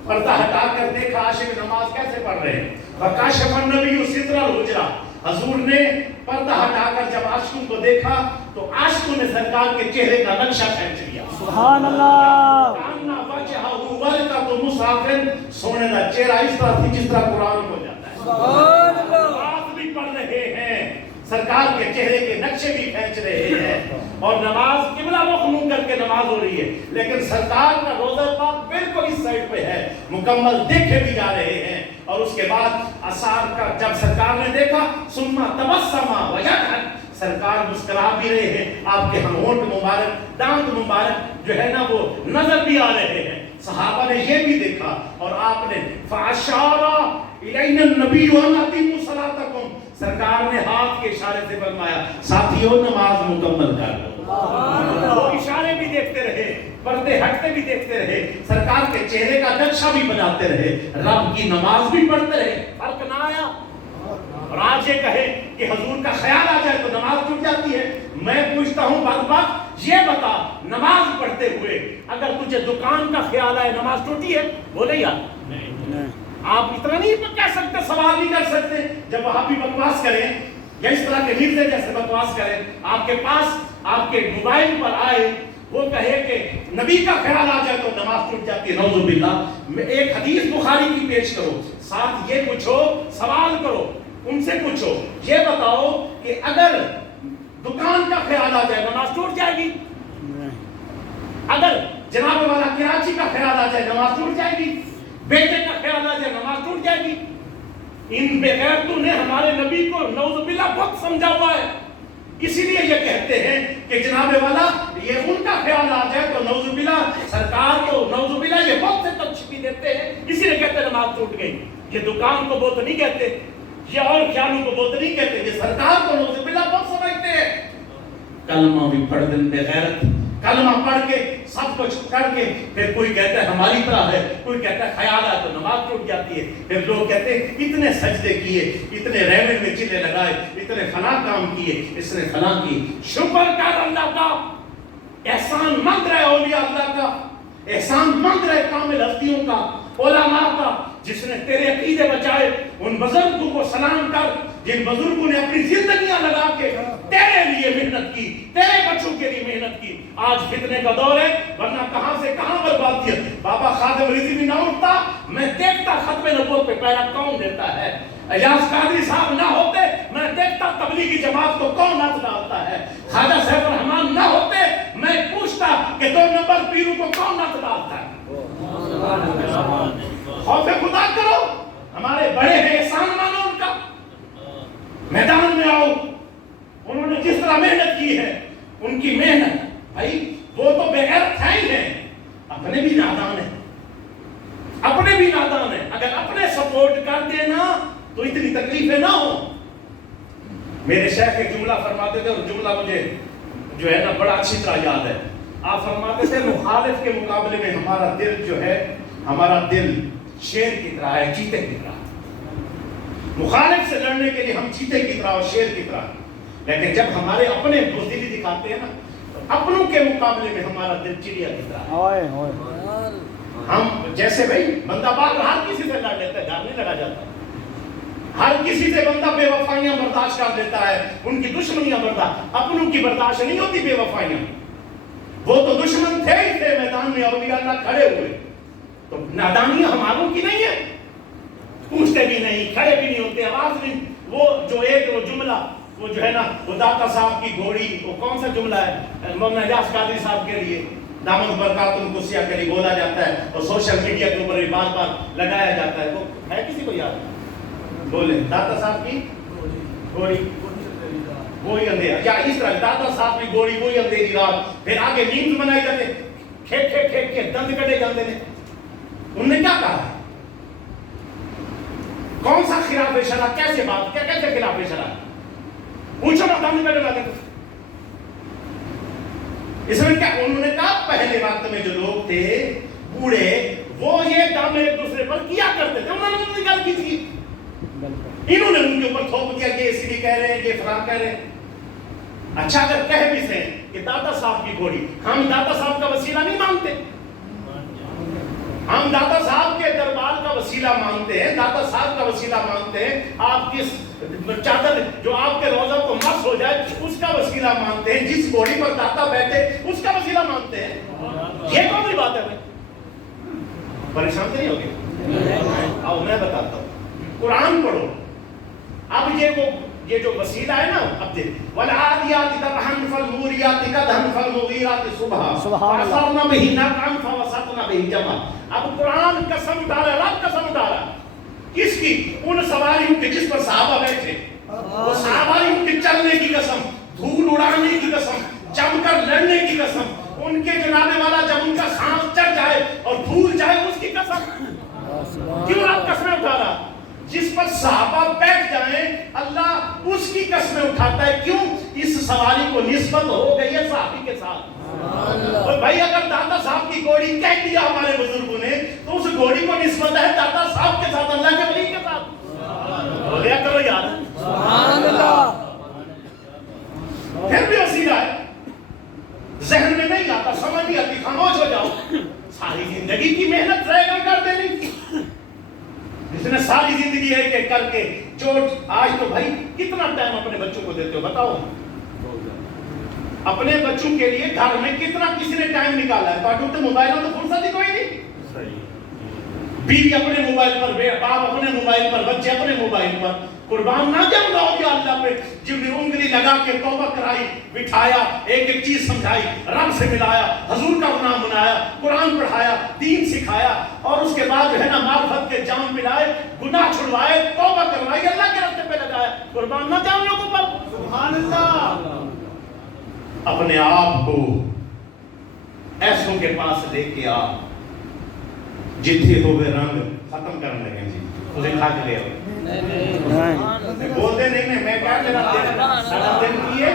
پردہ ہٹا کر دیکھا عاشق نماز کیسے پڑھ رہے ہیں، وَكَشَفَ النَّبِيُّ سِتْرَ الْحُجْرَةِ، حضور نے پردہ ہٹا کر جب عاشقوں کو دیکھا تو عاشقوں نے سرکار کے چہرے کا نقشہ کھینچ لیا، سبحان اللہ، کاننا وجہہ ورقۃ مصحف، سونے کا چہرہ اس طرح تھی جس طرح قرآن ہو جاتا ہے، سبحان اللہ، نماز بھی پڑھ رہے ہیں، سرکار کے چہرے کے نقشے بھی کھینچ رہے ہیں، اور نماز قبلہ رخ منہ کر کے نماز ہو رہی ہے، لیکن سرکار کا روضہ پاک بالکل اس سائڈ پہ ہے، مکمل دیکھے بھی جا رہے ہیں، اور اس کے بعد اثار کا جب سرکار نے دیکھا ثم تبسم وجهك، سرکار مسکرا بھی رہے ہیں، آپ کے ہونٹ مبارک، دانت مبارک جو ہے نا وہ نظر بھی آ رہے ہیں، صحابہ نے یہ بھی دیکھا، اور آپ نے فاشارا الینا النبی ان اتموا صلاتکم، سرکار نے ہاتھ کے اشارے سے فرمایا ساتھیوں نماز مکمل کر لو، وہ اشارے بھی دیکھتے رہے، پردے ہٹتے بھی دیکھتے رہے، سرکار کے چہرے کا نقشہ بھی بناتے رہے، رب کی نماز بھی پڑھتے رہے، فرق نہ آیا۔ اور آج یہ کہے کہ حضور کا خیال آ جائے تو نماز ٹوٹ جاتی ہے، میں پوچھتا ہوں بدبخت یہ بتا نماز پڑھتے ہوئے اگر تجھے دکان کا خیال آئے نماز ٹوٹی ہے؟ بولے یار نہیں، آپ اتنا نہیں کہہ سکتے، سوال نہیں کر سکتے، جب آپ بھی بکواس کریں یا اس طرح کے مرزے جیسے بکواس کریں، آپ کے پاس آپ کے موبائل پر آئے وہ کہے کہ نبی کا خیال آ جائے تو نماز ٹوٹ جاتی ہے، نعوذ باللہ، ایک حدیث بخاری کی پیش کرو، ساتھ یہ پوچھو، سوال کرو، ان سے پوچھو، یہ بتاؤ کہ اگر دکان کا خیال آ جائے نماز ٹوٹ جائے گی؟ اگر جناب والا کراچی کا خیال آ جائے نماز ٹوٹ جائے گی؟ بیٹے کا خیال آ جائے نماز ٹوٹ جائے گی؟ ان بے غیرتوں نے ہمارے نبی کو نعوذ باللہ بہت سمجھا ہوا ہے، اسی لیے یہ کہتے ہیں کہ جناب والا یہ ان کا خیال آ جائے تو نعوذ باللہ سرکار کو نعوذ باللہ یہ بہت سے تشبیہ دیتے ہیں، اسی لیے کہتے ہیں نماز ٹوٹ گئی۔ یہ دکان کو بہت نہیں کہتے، یہ اور خیالوں کو بہت نہیں کہتے، یہ سرکار کو نعوذ باللہ بہت سمجھتے ہیں۔ کلمہ بھی پڑھ دیں بے غیرت، کلمہ پڑھ کے سب کچھ کر کے پھر کوئی کہتا ہے ہماری طرح ہے، کوئی کہتا ہے خیال آئے تو نماز ٹوٹ جاتی ہے، پھر لوگ کہتے ہیں اتنے سجدے کیے، اتنے ریمن میں چلے لگائے، اتنے فلاں کام کیے، اس نے فلاں کی۔ شکر کر اللہ کا، احسان مند رہے اولیاء اللہ کا، احسان مند رہے کامل ہستیوں کا، علماء کا، جس نے تیرے عقیدے بچائے، ان بزرگوں کو سلام کر جن بزرگوں نے اپنی زندگیاں لگا کے تیرے لیے محنت کی، تیرے بچوں کے لیے محنت کی۔ آج فتنے کا دور ہے، ورنہ کہاں سے کہاں برباد کیا۔ بابا خادم رضوی بھی نہ اٹھتا، میں دیکھتا ختم نبوت پہ پہلا کون دیتا ہے۔ اجاز قادری صاحب نہ ہوتے، میں دیکھتا تبلیغی جماعت کو کون ہاتھ ڈالتا ہے۔ خواجہ صاحب الرحمان نہ ہوتے، میں پوچھتا کہ 2 نمبر پیروں کو کون ہاتھ ڈالتا ہے۔ خوف خدا کرو، ہمارے بڑے ہیں، احسان مانو ان کا، میدان میں آؤ، انہوں نے جس طرح محنت کی ہے ان کی محنت، بھائی وہ تو بے غیرت ہے ہی ہیں، اپنے بھی نادان ہیں، اپنے بھی نادان ہیں، اگر اپنے سپورٹ کر دینا تو اتنی تکلیفیں نہ ہو۔ میرے شیخ ایک جملہ فرماتے تھے، اور جملہ مجھے جو ہے نا بڑا اچھی طرح یاد ہے، آپ فرماتے تھے مخالف کے مقابلے میں ہمارا دل جو ہے، ہمارا دل شیر کی طرح ہے، چیتے کی طرح، مخالف سے لڑنے کے لیے ہم چیتے کی طرح اور شیر کی طرح، لیکن جب ہمارے اپنے بزدلی دکھاتے ہیں نا تو اپنوں کے مقابلے میں ہمارا دل چڑیا کی طرح ہے۔ ہم جیسے بھائی بندہ باہر ہر کسی سے لڑ لیتا ہے، گھر نہیں لڑا جاتا، ہر کسی سے بندہ بے وفائیاں برداشت کر لیتا ہے، ان کی دشمنیاں برداشت، اپنوں کی برداشت نہیں ہوتی بے وفائیاں۔ وہ تو دشمن تھے ہی تھے، میدان میں اولیاء اللہ کھڑے ہوئے، تو نادانیاں ہماروں کی نہیں ہے، پوچھتے بھی نہیں، کھڑے بھی نہیں ہوتے، آواز نہیں۔ وہ جو ایک وہ جملہ وہ جو ہے نا وہ داتا صاحب کی گھوڑی، وہ کون سا جملہ ہے مولانا اجاز قادری صاحب کے لیے، دامت برکات القدسیہ کے لیے بولا جاتا ہے اور سوشل میڈیا کے اوپر بار بار لگایا جاتا ہے، وہ ہے کسی کو یاد؟ بولے داتا صاحب کی گھوڑی وہی اندھیرا، یا اس طرح داتا صاحب کی گھوڑی وہی اندھیری رات، پھر آگے نیند بنائی جاتے، کھیک کھیک کھیک کے دند کٹے جاتے ہیں۔ انہوں نے کیا کہا ہے؟ کون سا خلاف شرع، کیسے بات، کیا کیسے خلاف شرع؟ پوچھو نا دند کٹے جاتے۔ اس میں کیا انہوں نے کہا؟ پہلے وقت میں جو لوگ تھے بوڑھے وہ یہ کام ایک دوسرے پر کیا کرتے تھے، انہوں نے ان کی گل کی تھی، انہوں نے ان کے اوپر تھوپ دیا کہ اسی لیے کہہ رہے ہیں کہ فلاں کہہ رہے ہیں۔ اچھا اگر کہہ بھی سے کہ داتا صاحب کی گھوڑی، ہم داتا صاحب کا وسیلہ نہیں مانتے، ہم داتا صاحب کے دربار کا وسیلہ مانتے ہیں، داتا صاحب کا وسیلہ مانتے ہیں، آپ کس چادر جو آپ کے روزہ کو مس ہو جائے اس کا وسیلہ مانتے ہیں، جس گھوڑی پر داتا بیٹھے اس کا وسیلہ مانتے ہیں۔ یہ کون سی بات ہے بھائی؟ پریشان نہیں ہوگے؟ آؤ میں بتاتا ہوں، قرآن پڑھو۔ اب یہ جو وسیلہ ہے نا، اب دیکھ وَالْعَادِيَاتِ ضَبْحًا فَالْمُورِيَاتِ قَدْحًا فَالْمُغِيرَاتِ صُبْحًا فَأَثَرْنَ بِهِ نَقْعًا فَوَسَطْنَ بِهِ جَمْعًا۔ اب قرآن قسم اٹھا رہا ہے، رب قسم اٹھا رہا ہے، کس کی؟ ان سواریوں کی جس پر صحابہ بیٹھے، وہ سواریوں کے چلنے کی قسم، دھول اڑانے کی قسم، جم کر لڑنے کی قسم، ان کے جناب والا جب ان کا سانس چڑھ جائے اور پھول جائے اس کی قسم۔ کیوں رب قسمیں اٹھا رہا؟ جس پر صحابہ بیٹھ جائیں اللہ اس کی قسمیں اٹھاتا ہے۔ کیوں؟ اس سواری کو نسبت ہو گئی ہے صحابی کے ساتھ۔ اور بھائی اگر داتا صاحب کی گھوڑی کہہ دیا ہمارے بزرگوں نے تو اس گھوڑی کو نسبت ہے داتا صاحب کے ساتھ، اللہ کے ولی کے ساتھ۔ بولیا کرو یار سبحان اللہ۔ پھر بھی وسیلہ ہے، ذہن میں نہیں آتا، سمجھ نہیں آتی، خاموش ہو جاؤ۔ ساری زندگی کی محنت رہ گا کر دینی، جس نے ساری زندگی ہے کہ کر کے چوٹ۔ آج تو بھائی کتنا ٹائم اپنے بچوں کو دیتے ہو بتاؤ؟ اپنے بچوں کے لیے گھر میں کتنا کسی نے ٹائم نکالا ہے؟ پاٹو تو موبائل میں تو فرصت ہی کوئی نہیں۔ بیوی اپنے موبائل پر، باپ اپنے موبائل پر، بچے اپنے موبائل پر۔ قربان نہ جب لاؤ گے اللہ پہ، جب نے انگلی لگا کے توبہ کرائی، بٹھایا، ایک ایک چیز سمجھائی، رب سے ملایا، حضور کا نام منایا، قرآن پڑھایا، دین سکھایا، اور اس کے بعد جو ہے نا معرفت کے جام پلائے، گناہ چھڑوائے، توبہ کروائی، اللہ کے راستے پہ لگایا۔ قربان نہ جاؤ لوگوں پر، سبحان اللہ۔ اپنے آپ کو ایسوں کے پاس لے کے آ، جتھے ہوئے رنگ ختم کرنے لگے جی، اسے کھا کے لے آؤ۔ بولتے نہیں میں کیا میرا دن کیے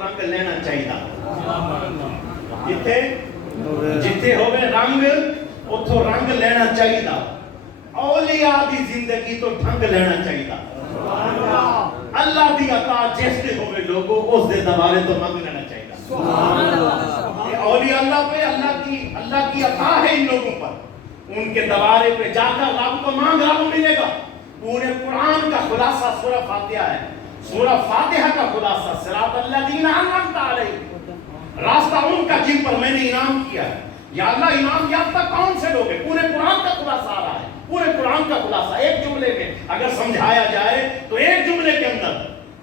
رنگ لینا چاہیے، جتھے ہوئے رنگ اتھو رنگ لینا چاہیے، اولیاء دی زندگی تو ڈھنگ لینا چاہیے، اللہ دی عطا جس دے ہوئے لوگوں اس دے دوارے تو منگ لینا چاہیے۔ اولیاء اللہ پہ اللہ کی عطا ہے ان لوگوں پر، ان کے دوارے پہ جا کر رب کو مانگ، رب ملے گا۔ پورے قرآن کا خلاصہ سورہ فاتحہ ہے، سورہ فاتحہ کا خلاصہ صراط الذین انعمت علیہم، راستہ ان کا جن پر میں نے انعام کیا ہے۔ یا اللہ انعام یافتہ کون سے لوگ ہیں؟ پورے قرآن کا خلاصہ آ رہا ہے، پورے قرآن کا خلاصہ ایک جملے میں اگر سمجھایا جائے تو ایک جملے کے اندر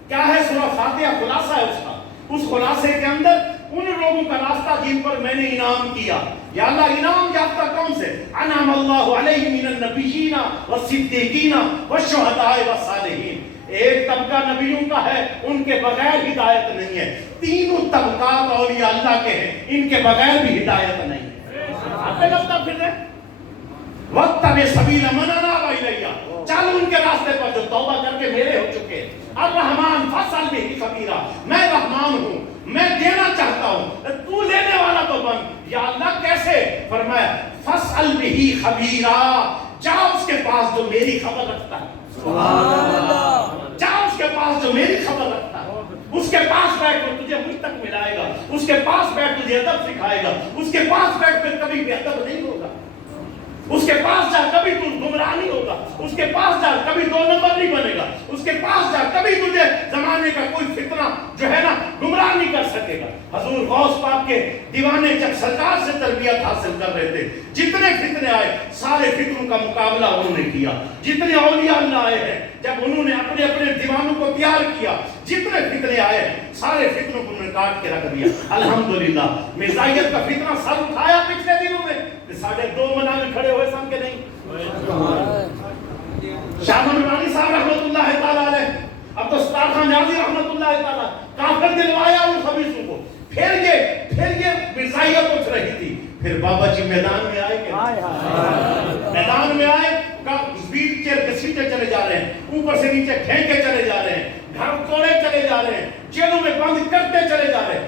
کیا ہے؟ سورہ فاتحہ خلاصہ ہے اس کا۔ اس خلاصے کے اندر ان لوگوں کا راستہ جن پر میں نے انعام کیا۔ یا اللہ انعام یافتہ کون سے؟ انعم اللہ علیہم من النبیین والصدیقین والشہداء والصالحین۔ ایک طبقہ نبیوں کا ہے، ان کے بغیر ہدایت نہیں ہے۔ تینوں طبقات اولیاء اللہ کے ہیں، ان کے بغیر بھی ہدایت نہیں ہے۔ آپ نے لفظ پھر دے وَاتَّبِعْ سَبِيلَ مَنْ أَنَابَ إِلَيَّ، چل ان کے راستے پر جو توبہ کر کے میرے ہو چکے ہیں۔ الرحمن فَاسْأَلْ بِهِ خَبِيرًا، میں رحمان ہوں، میں دینا چاہتا ہوں، تو لینے والا تو بن۔ یا اللہ کیسے؟ فرمایا فَاسْأَلْ بِهِ خَبِيرًا، جا اس کے پاس جو میری خبر رکھتا ہے، سبحان اللہ، جا اس کے پاس جو میری خبر رکھتا ہے، اس کے پاس بیٹھ کر تجھے مجھ تک ملائے گا، اس کے پاس بیٹھ تجھے ادب سکھائے گا، اس کے پاس بیٹھ کر کبھی بے ادب نہیں ہوگا، اس کے پاس جا کبھی تو گمراہ نہیں ہوگا، اس کے پاس جا کبھی دو نمبر نہیں بنے گا، اس کے پاس جا کبھی تجھے زمانے کا کوئی فتنہ جو ہے نا گمراہ نہیں کر سکے گا۔ حضور غوث پاک کے دیوانے جب سرکار سے تربیت حاصل کر رہے تھے، جتنے فتنے آئے سارے فتنوں کا مقابلہ انہوں نے کیا۔ جتنے اولیاء اللہ آئے ہیں جب انہوں نے اپنے اپنے دیوانوں کو تیار کیا، جتنے فتنے آئے سارے فتنوں کو انہوں نے کاٹ کے رکھ دیا۔ الحمدللہ مرزائیت کا فتنہ سر اٹھایا پچھلے دنوں میں، ساڑھے 2 مناظر کھڑے ہوئے سن کے نہیں۔ شاہ نورانی صاحب رحمت اللہ تعالیٰ علیہ، اب تو ستار خان نیازی رحمت اللہ تعالیٰ، کافر دلوایا ان خبیثوں کو۔ پھر یہ مرزائیت اٹھ رہی تھی۔ پھر بابا جی میدان میں آئے کہ میدان میں آئے، ویل چیئر گھسیٹے چلے جا رہے ہیں، اوپر سے نیچے پھینکے چلے جا رہے ہیں، گھر توڑے چلے جا رہے ہیں، جیلوں میں بند کرتے چلے جا رہے ہیں۔